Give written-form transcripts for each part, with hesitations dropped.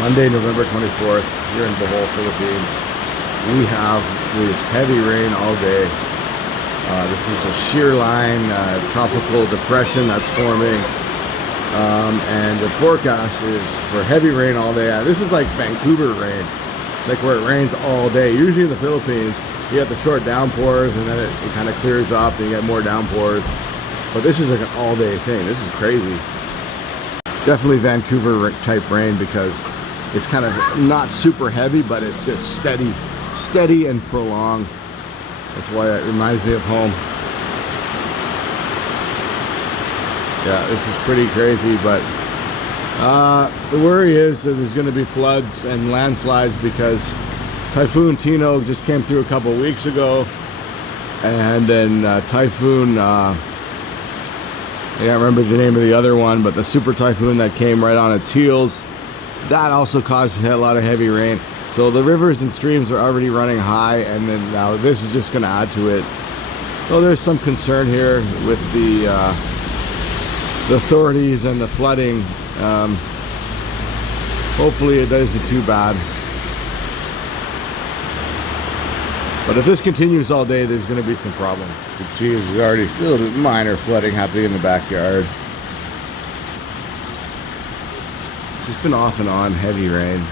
Monday, November 24th, here in Bohol, Philippines. We have this heavy rain all day. This is the shear line, tropical depression that's forming. And the forecast is for heavy rain all day. This is like Vancouver rain, like where it rains all day. Usually in the Philippines, you have the short downpours and then it kind of clears up and you get more downpours. But this is like an all-day thing. This is crazy. Definitely Vancouver type rain because it's kind of not super heavy, but it's just steady and prolonged. That's why it reminds me of home. Yeah, this is pretty crazy, but the worry is that there's going to be floods and landslides because Typhoon Tino just came through a couple weeks ago, and then Typhoon, I can't remember the name of the other one, but the super typhoon that came right on its heels, that also caused a lot of heavy rain. So the rivers and streams are already running high, and then now this is just going to add to it. So there's some concern here with the authorities and the flooding. Hopefully it isn't too bad. But if this continues all day, there's going to be some problems. You can see there's already still minor flooding happening in the backyard. It's just been off and on heavy rain.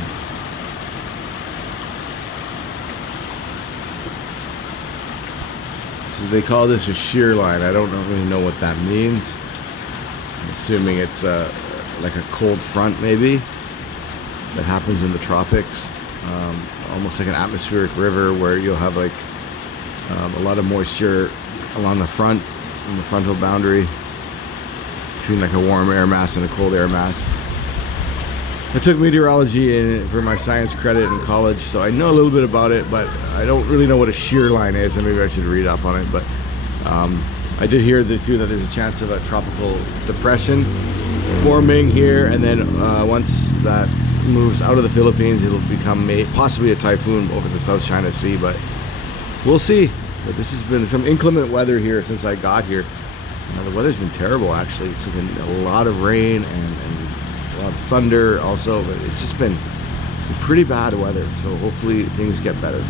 So they call this a shear line. I don't really know what that means. I'm assuming it's like a cold front maybe that happens in the tropics. Almost like an atmospheric river where you'll have like a lot of moisture along the front, in the frontal boundary between like a warm air mass and a cold air mass. I took meteorology for my science credit in college, so I know a little bit about it, but I don't really know what a shear line is, and maybe I should read up on it. But I did hear too that there's a chance of a tropical depression forming here, and then once that moves out of the Philippines, it'll become possibly a typhoon over the South China Sea, but we'll see. But this has been some inclement weather here since I got here. The weather's been terrible, actually. It's been a lot of rain and a lot of thunder also, but it's just been pretty bad weather, so hopefully things get better.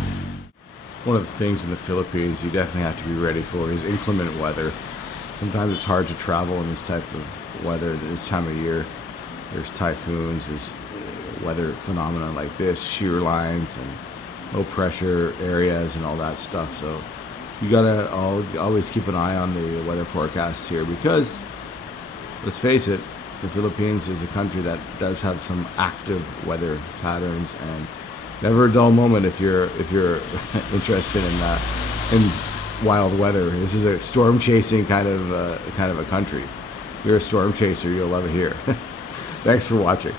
One of the things in the Philippines you definitely have to be ready for is inclement weather. Sometimes it's hard to travel in this type of weather this time of year. There's typhoons, there's weather phenomena like this, shear lines and low pressure areas and all that stuff. So you gotta always keep an eye on the weather forecasts here, because let's face it, the Philippines is a country that does have some active weather patterns, and never a dull moment if you're interested in wild weather. This is a storm chasing kind of a country. If you're a storm chaser, you'll love it here. Thanks for watching.